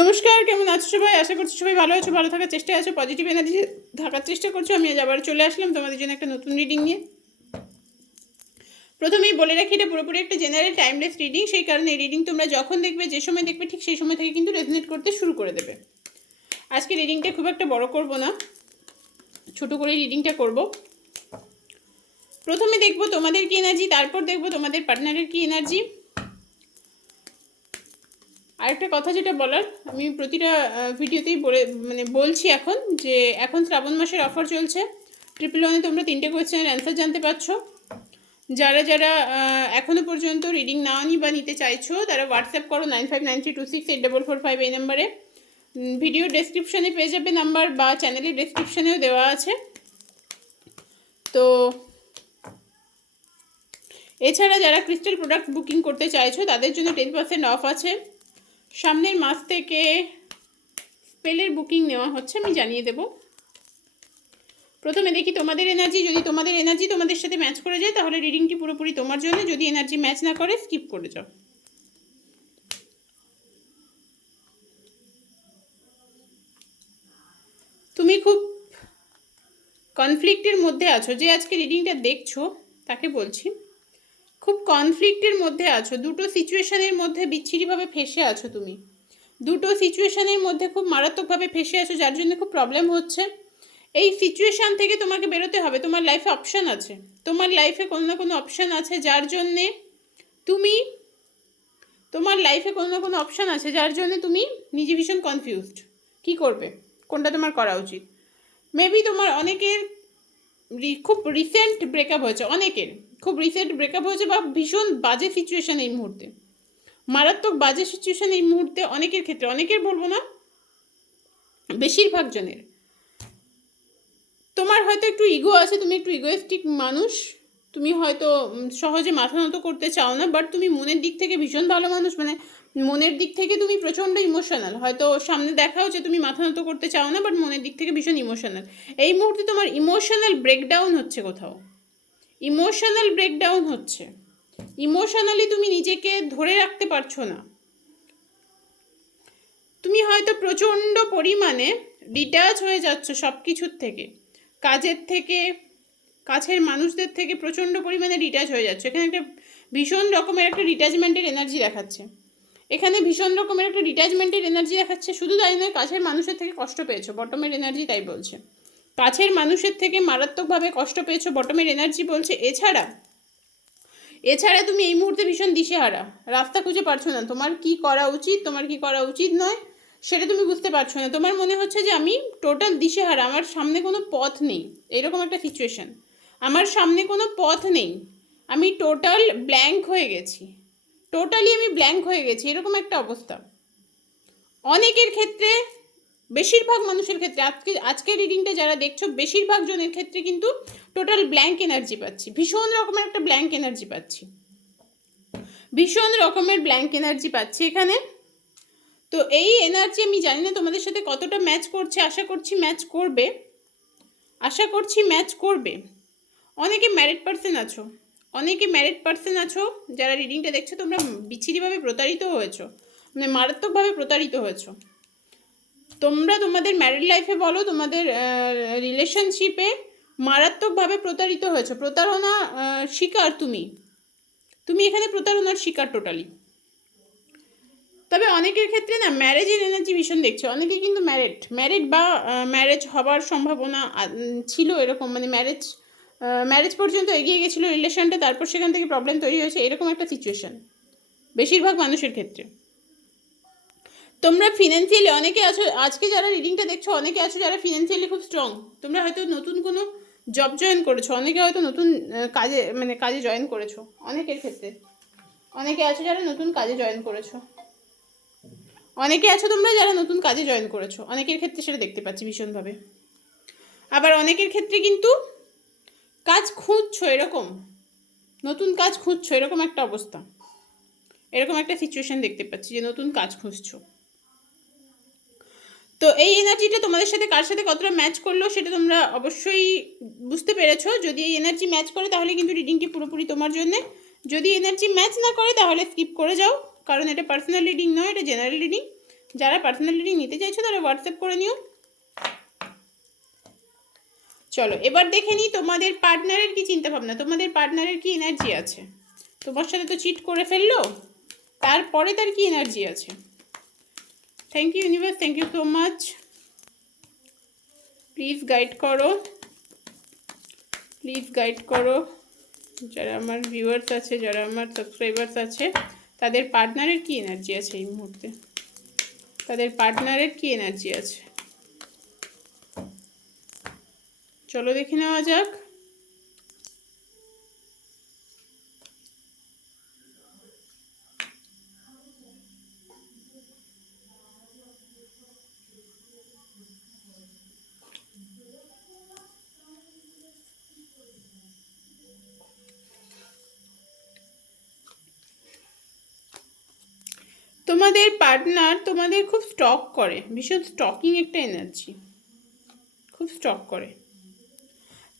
নমস্কার, কেমন আছো সবাই? আশা করছি সবাই ভালো আছো, ভালো থাকার চেষ্টায় আছো, পজিটিভ এনার্জি থাকার চেষ্টা করছো। আমি আজ আবার চলে আসলাম তোমাদের জন্য একটা নতুন রিডিং নিয়ে। প্রথমেই বলে রাখি, এটা পুরোপুরি একটা জেনারেল টাইমলেস রিডিং। সেই কারণে এই রিডিং তোমরা যখন দেখবে, যে সময় দেখবে, ঠিক সেই সময় থেকে কিন্তু রেজোনেট করতে শুরু করে দেবে। আজকে রিডিংটা খুব একটা বড় করব না, ছোট করে রিডিংটা করব। প্রথমে দেখবো তোমাদের কি এনার্জি, তারপর দেখবো তোমাদের পার্টনারের কি এনার্জি। আরেকটা কথা যেটা বলার, আমি প্রতিটা ভিডিওতেই বলছি এখন, যে এখন শ্রাবণ মাসের অফার চলছে। 111-এ তোমরা 3টে কোয়েশ্চেনের অ্যান্সার জানতে পারছো। যারা যারা এখনও পর্যন্ত রিডিং নাওনি বা নিতে চাইছো, তারা হোয়াটসঅ্যাপ করো 9593268445 এই নাম্বারে। ভিডিও ডেসক্রিপশানে পেয়ে যাবে নাম্বার, বা চ্যানেলের ডেসক্রিপশানেও দেওয়া আছে। তো এছাড়া যারা ক্রিস্টাল প্রোডাক্ট বুকিং করতে চাইছো, তাদের জন্য 10% অফ আছে। সামনের মাস থেকে স্পেলের বুকিং নেওয়া হচ্ছে, আমি জানিয়ে দেব। প্রথমে দেখি তোমাদের এনার্জি। যদি তোমাদের এনার্জি তোমাদের সাথে ম্যাচ করে যায়, তাহলে রিডিংটি পুরোপুরি তোমার জন্য। যদি এনার্জি ম্যাচ না করে, স্কিপ করে যাও। তুমি খুব কনফ্লিক্টের মধ্যে আছো, যে আজকে রিডিংটা দেখছো তাকে বলছি। খুব কনফ্লিক্টের মধ্যে আছো, দুটো সিচুয়েশনের মধ্যে বিচ্ছিরিভাবে ফেসে আছো তুমি। দুটো সিচুয়েশনের মধ্যে খুব মারাত্মকভাবে ফেসে আছো, যার জন্য খুব প্রবলেম হচ্ছে। এই সিচুয়েশান থেকে তোমাকে বেরোতে হবে। তোমার লাইফে অপশান আছে, তোমার লাইফে কোনো না কোনো অপশান আছে, যার জন্যে তুমি তুমি নিজে ভীষণ কনফিউজড। কী করবে, কোনটা তোমার করা উচিত। মেবি তোমার অনেকের খুব রিসেন্ট ব্রেকআপ হয়েছে, অনেকের খুব রিসেন্ট ব্রেকআপ হয়েছে, বা ভীষণ বাজে সিচুয়েশান এই মুহূর্তে, মারাত্মক বাজে সিচুয়েশান এই মুহূর্তে অনেকের ক্ষেত্রে। অনেকের বলবো না, বেশিরভাগ জনের। তোমার হয়তো একটু ইগো আছে, তুমি একটু ইগোয়েস্টিক মানুষ, তুমি হয়তো সহজে মাথা নত করতে চাও না, বাট তুমি মনের দিক থেকে ভীষণ ভালো মানুষ। মনের দিক থেকে তুমি প্রচণ্ড ইমোশনাল। হয়তো সামনে দেখাও যে তুমি মাথা নত করতে চাও না, বাট মনের দিক থেকে ভীষণ ইমোশনাল। এই মুহূর্তে তোমার ইমোশনাল ব্রেকডাউন হচ্ছে, কোথাও ইমোশনাল ব্রেকডাউন হচ্ছে। ইমোশনালি তুমি নিজেকে ধরে রাখতে পারছো না। তুমি হয়তো প্রচণ্ড পরিমাণে ডিট্যাচ হয়ে যাচ্ছ সব কিছুর থেকে, কাজের থেকে, কাছের মানুষদের থেকে প্রচণ্ড পরিমাণে ডিট্যাচ হয়ে যাচ্ছে। এখানে একটা ভীষণ রকমের একটা ডিট্যাচমেন্টের এনার্জি দেখাচ্ছে। শুধু তাই নয়, কাছের মানুষের থেকে কষ্ট পেয়েছো, বটমের এনার্জি তাই বলছে। কাছের মানুষের থেকে মারাত্মকভাবে কষ্ট পেয়েছো, বটমের এনার্জি বলছে। এছাড়া তুমি এই মুহূর্তে ভীষণ দিশেহারা, রাস্তা খুঁজে পারছো না। তোমার কি করা উচিত, তোমার কি করা উচিত নয়, সেটা তুমি বুঝতে পারছো না। তোমার মনে হচ্ছে যে আমি টোটাল দিশেহারা, আমার সামনে কোনো পথ নেই, এরকম একটা সিচুয়েশান। আমার সামনে কোনো পথ নেই, আমি টোটাল ব্ল্যাঙ্ক হয়ে গেছি, এরকম একটা অবস্থা। অনেকের ক্ষেত্রে, বেশিরভাগ মানুষের ক্ষেত্রে, আজকের রিডিংটা যারা দেখছো, বেশিরভাগ জনের ক্ষেত্রে কিন্তু টোটাল ব্ল্যাঙ্ক এনার্জি পাচ্ছি, ভীষণ রকমের ব্ল্যাঙ্ক এনার্জি পাচ্ছি এখানে। তো এই এনার্জি আমি জানি না তোমাদের সাথে কতটা ম্যাচ করছে, আশা করছি ম্যাচ করবে। অনেকে ম্যারিড পার্সন আছো, যারা রিডিংটা দেখছো, তোমরা বিচ্ছিরিভাবে প্রতারিত হয়েছো, মারাত্মকভাবে প্রতারিত হয়েছো। তোমরা তোমাদের ম্যারিড লাইফে বলো, তোমাদের রিলেশনশিপে মারাত্মকভাবে প্রতারিত হয়েছো। প্রতারণা শিকার তুমি এখানে প্রতারণার শিকার টোটালি। তবে অনেকের ক্ষেত্রে না, ম্যারেজের এনার্জি ভীষণ দেখছে। অনেকে কিন্তু ম্যারিড বা ম্যারেজ হবার সম্ভাবনা ছিল, এরকম ম্যারেজ পর্যন্ত এগিয়ে গেছিলো রিলেশনটা, তারপর সেখান থেকে প্রবলেম তৈরি হয়েছে, এরকম একটা সিচুয়েশান বেশিরভাগ মানুষের ক্ষেত্রে। তোমরা ফিনান্সিয়ালি অনেকে আছো, আজকে যারা রিডিংটা দেখছো, অনেকে আছো যারা ফিনান্সিয়ালি খুব স্ট্রং। তোমরা হয়তো নতুন কোনো জব জয়েন করেছো, অনেকে হয়তো নতুন কাজে জয়েন করেছো। অনেকের ক্ষেত্রে অনেকে আছো যারা নতুন কাজে জয়েন করেছো, অনেকের ক্ষেত্রে সেটা দেখতে পাচ্ছি ভীষণভাবে। আবার অনেকের ক্ষেত্রে কিন্তু কাজ খুঁজছো, নতুন কাজ খুঁজছো, এরকম একটা অবস্থা, এরকম একটা সিচুয়েশান দেখতে পাচ্ছি, যে নতুন কাজ খুঁজছো। তো এই এনার্জিটা তোমাদের সাথে কার সাথে কতটা ম্যাচ করলো, সেটা তোমরা অবশ্যই বুঝতে পেরেছো। যদি এই এনার্জি ম্যাচ করে, তাহলে কিন্তু রিডিংটি পুরোপুরি তোমার জন্য। যদি এনার্জি ম্যাচ না করে, তাহলে স্কিপ করে যাও, কারণ এটা পার্সোনাল রিডিং নয়, এটা জেনারেল রিডিং। যারা পার্সোনাল রিডিং নিতে চাইছো তারা হোয়াটসঅ্যাপ করে নিও। চলো এবার দেখে নিই তোমাদের পার্টনারের কি চিন্তা ভাবনা, তোমাদের পার্টনারের কি এনার্জি আছে। তোমার সাথে তো চিট করে ফেললো, তারপরে তার কি এনার্জি আছে। Thank you universe, thank you so much. Please guide করো, প্লিজ গাইড করো। যারা আমার ভিউয়ার্স আছে, যারা আমার সাবস্ক্রাইবার্স আছে, তাদের পার্টনারের কি এনার্জি আছে এই মুহূর্তে, তাদের পার্টনারের কি এনার্জি আছে। চলো দেখে নেওয়া যাক। তোমাদের পার্টনার তোমাদের খুব স্টক করে, ভীষণ স্টকিং একটা এনার্জি, খুব স্টক করে।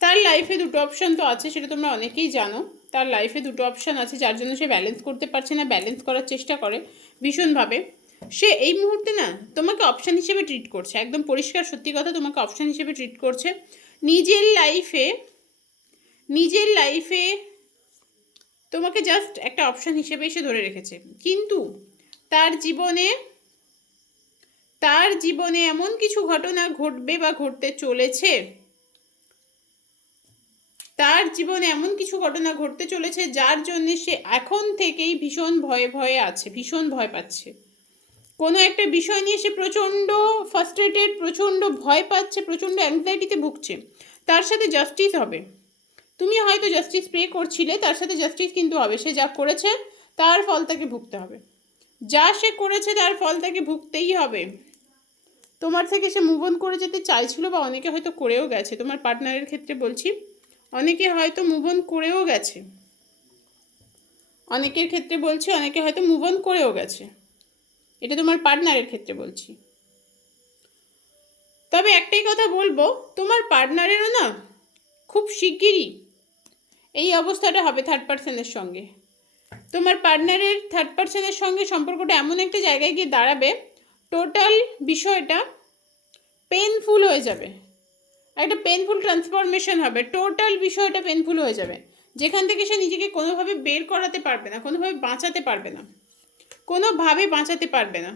তার লাইফে দুটো অপশান তো আছে, সেটা তোমরা অনেকেই জানো। তার লাইফে দুটো অপশান আছে, যার জন্য সে ব্যালেন্স করতে পারছে না, ব্যালেন্স করার চেষ্টা করে ভীষণভাবে। সে এই মুহূর্তে না তোমাকে অপশান হিসেবে ট্রিট করছে, একদম পরিষ্কার সত্যি কথা, তোমাকে অপশান হিসেবে ট্রিট করছে। নিজের লাইফে তোমাকে জাস্ট একটা অপশান হিসেবে সে ধরে রেখেছে। কিন্তু তার জীবনে এমন কিছু ঘটনা ঘটবে বা ঘটতে চলেছে, তার জীবনে এমন কিছু ঘটনা ঘটতে চলেছে যার জন্য সে এখন থেকেই ভীষণ ভয়ে আছে, ভীষণ ভয় পাচ্ছে। কোনো একটা বিষয় নিয়ে সে প্রচণ্ড ফ্রাস্ট্রেটেড, প্রচণ্ড ভয় পাচ্ছে, প্রচণ্ড অ্যাংজাইটিতে ভুগছে। তার সাথে জাস্টিস হবে। তুমি হয়তো জাস্টিস প্রে করছিলে, তার সাথে জাস্টিস কিন্তু হবে। সে যা করেছে তার ফল তাকে ভুগতে হবে, যা সে করেছে তার ফল তাকে ভুগতেই হবে। তোমার থেকে সে মুভ অন করে যেতে চাইছিল, বা অনেকে হয়তো করেও গেছে। তোমার পার্টনারের ক্ষেত্রে বলছি, অনেকে হয়তো মুভ অন করেও গেছে, অনেকের ক্ষেত্রে বলছি অনেকে হয়তো মুভ অন করেও গেছে। এটা তোমার পার্টনারের ক্ষেত্রে বলছি। তবে একটাই কথা বলবো, তোমার পার্টনারেরও না খুব শিগগিরই এই অবস্থাটা হবে থার্ড পার্সনের সঙ্গে। তোমার পার্টনারের থার্ড পার্সনের সঙ্গে সম্পর্কটা এমন একটা জায়গায় গিয়ে দাঁড়াবে, টোটাল বিষয়টা পেনফুল হয়ে যাবে, একটা পেনফুল ট্রান্সফরমেশন হবে, টোটাল বিষয়টা পেনফুল হয়ে যাবে, যেখান থেকে সে নিজেকে কোনোভাবে বের করাতে পারবে না, কোনোভাবে বাঁচাতে পারবে না, কোনোভাবে বাঁচাতে পারবে না।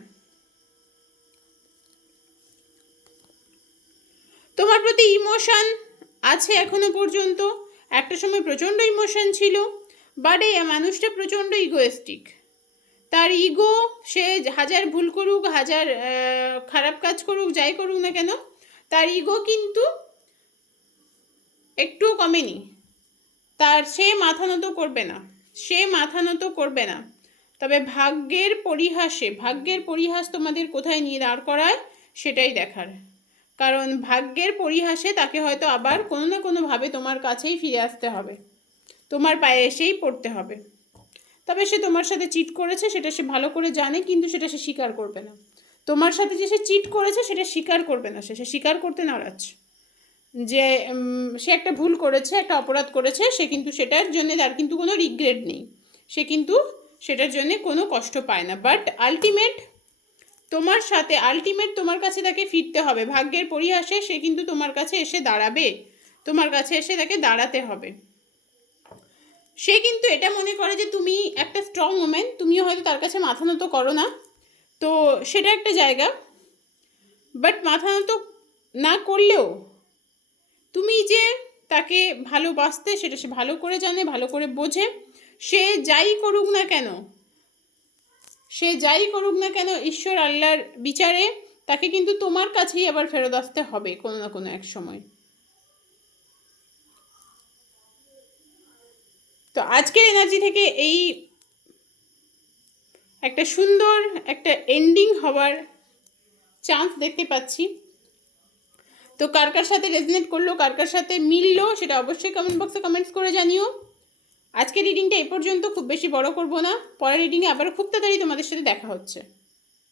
তোমার প্রতি ইমোশন আছে এখনো পর্যন্ত, একটা সময় প্রচণ্ড ইমোশন ছিল, বাট এই মানুষটা প্রচণ্ড ইগোয়েস্টিক। তার ইগো, সে হাজার ভুল করুক, হাজার খারাপ কাজ করুক, যাই করুক না কেন, তার ইগো কিন্তু একটুও কমেনি। সে মাথা নত করবে না, সে মাথা নত করবে না। তবে ভাগ্যের পরিহাস তোমাদের কোথায় নিয়ে দাঁড় করায় সেটাই দেখার। কারণ ভাগ্যের পরিহাসে তাকে হয়তো আবার কোনো না কোনোভাবে তোমার কাছেই ফিরে আসতে হবে, তোমার পায়ে এসেই পড়তে হবে। তবে সে তোমার সাথে চিট করেছে সেটা সে ভালো করে জানে, কিন্তু সেটা সে স্বীকার করবে না। তোমার সাথে যে সে চিট করেছে সেটা স্বীকার করবে না, সে স্বীকার করতে নারাজ। যে সে একটা ভুল করেছে, একটা অপরাধ করেছে, সে কিন্তু সেটার জন্য তার কিন্তু কোনো রিগ্রেট নেই, সে কিন্তু সেটার জন্য কোনো কষ্ট পায় না। বাট আলটিমেট তোমার কাছে তাকে ফিরতে হবে। ভাগ্যের পরিহাসে সে কিন্তু তোমার কাছে এসে দাঁড়াবে, তোমার কাছে এসে তাকে দাঁড়াতে হবে। সে কিন্তু এটা মনে করে যে তুমি একটা স্ট্রং ওম্যান, তুমিও হয়তো তার কাছে মাথা নত করো না, তো সেটা একটা জায়গা। বাট মাথা নত না করলেও তুমি যে তাকে ভালোবাসতে সেটা সে ভালো করে জানে, ভালো করে বোঝে। সে যাই করুক না কেন, ঈশ্বর আল্লাহর বিচারে তাকে কিন্তু তোমার কাছেই আবার ফেরত আসতে হবে কোনো না কোনো এক সময়। তো আজকের এনার্জি থেকে এই একটা সুন্দর একটা এন্ডিং হওয়ার চান্স দেখতে পাচ্ছি। তো কার কার সাথে রেজনেট করলো, কার কার সাথে মিললো, সেটা অবশ্যই কমেন্ট বক্সে কমেন্টস করে জানিও। আজকের রিডিংটা এই পর্যন্ত, খুব বেশি বড় করব না। পরের রিডিংয়ে আবার খুব তাড়াতাড়ি তোমাদের সাথে দেখা হচ্ছে।